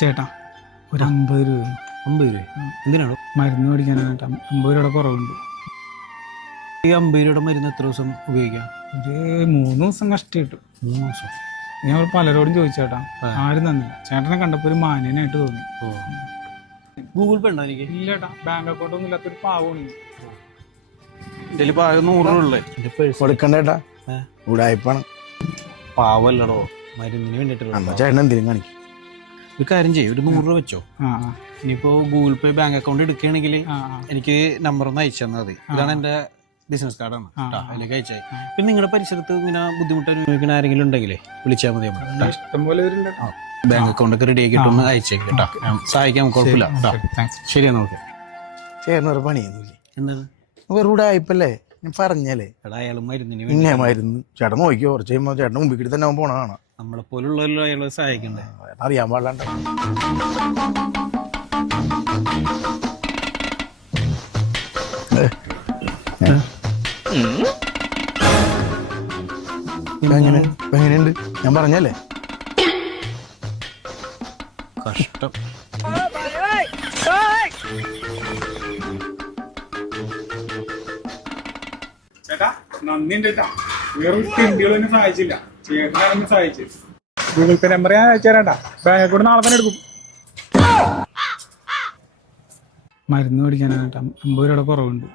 ചേട്ടാ ഒരു 50 രൂപ. 50 രൂപ എന്തിനാണോ? മരുന്ന് മേടിക്കാനായിട്ടാ. 50 രൂപയുടെ കുറവുണ്ട്. ഈ 50 രൂപയുടെ മരുന്ന് എത്ര ദിവസം ഉപയോഗിക്കാം? ഒരു 3 ദിവസം കഷ്ടി കിട്ടും. 3 ദിവസം. ഞാൻ പലരോടും ചോദിച്ചേട്ടാ, ആരും തന്നില്ല. ചേട്ടനെ കണ്ടപ്പോൾ ഒരു മാന്യനായിട്ട് തോന്നി. ഗൂഗിൾ പേ ഉണ്ടോ എനിക്ക്? ഇല്ലേട്ടാ, ബാങ്ക് അക്കൗണ്ട് ഒന്നും ഇല്ലാത്തൊരു പാവമാണ്. ഇതിൽ 100 രൂപ ഉള്ളേ. കൊടുക്കണ്ടേട്ടാ, ഉടായ്പാണ്. പാവല്ലടോ, മരുന്നിന് വേണ്ടിട്ട്. ചേട്ടൻ എന്തെങ്കിലും കാണിക്കും. ഒരു കാര്യം ചെയ്യും, ഒരു 100 രൂപ വെച്ചോ. ഇനിയിപ്പോ ഗൂഗിൾ പേ ബാങ്ക് അക്കൗണ്ട് എടുക്കുകയാണെങ്കിൽ എനിക്ക് നമ്പർ ഒന്ന് അയച്ചു തന്നാൽ മതി. ഇതാണ് എന്റെ ബിസിനസ് കാർഡാണ്, അതിലേക്ക് അയച്ചായി. പിന്നെ നിങ്ങളുടെ പരിസരത്ത് ഇങ്ങനെ ബുദ്ധിമുട്ട് അനുഭവിക്കുന്ന ആരെങ്കിലും ഉണ്ടെങ്കിലേ വിളിച്ചാൽ മതി. ഇഷ്ടംപോലെ ബാങ്ക് അക്കൗണ്ട് ഒക്കെ റെഡി ആക്കിയിട്ടൊന്ന് അയച്ചേക്ക് കേട്ടോ. സഹായിക്കാം, കുഴപ്പമില്ല. ശരിയാ, നോക്കാം. ചേട്ടൻ ഒരു പണിയൊന്നുമില്ലേ? എന്നത് വെറും ഉടായ്പല്ലേ, ഞാൻ പറഞ്ഞല്ലേ. എടാ, അയാൾ മരുന്നിന് പിന്നെ മരുന്ന് ചേട്ടൻ നോക്കിയോ, കുറച്ച് കഴിയുമ്പോൾ ചേട്ടൻ മുമ്പിൽ കൂടി തന്നെ പോണ കാണാം. നമ്മളെ പോലുള്ളവരല്ലോ അയാളെ സഹായിക്കണ്ടേ. അറിയാൻ പാടില്ലാണ്ട്. എങ്ങനെയുണ്ട്? ഞാൻ പറഞ്ഞല്ലേ, കഷ്ടം. ചേട്ടാ നന്ദിണ്ട് കേട്ടാ. വേറെ തിണ്ടികളൊന്നും സഹായിച്ചില്ല, ചേട്ടനാണെന്ന് സഹായിച്ചു. ഗൂഗിൾ പേ നമ്പർ ഞാൻ അയച്ചു തരാട്ടാ. ബാങ്ക് അക്കൗണ്ട് നാളെ തന്നെ എടുക്കും. മരുന്ന് മേടിക്കാനായിട്ടാ. 50 രൂപയുടെ കുറവുണ്ട്.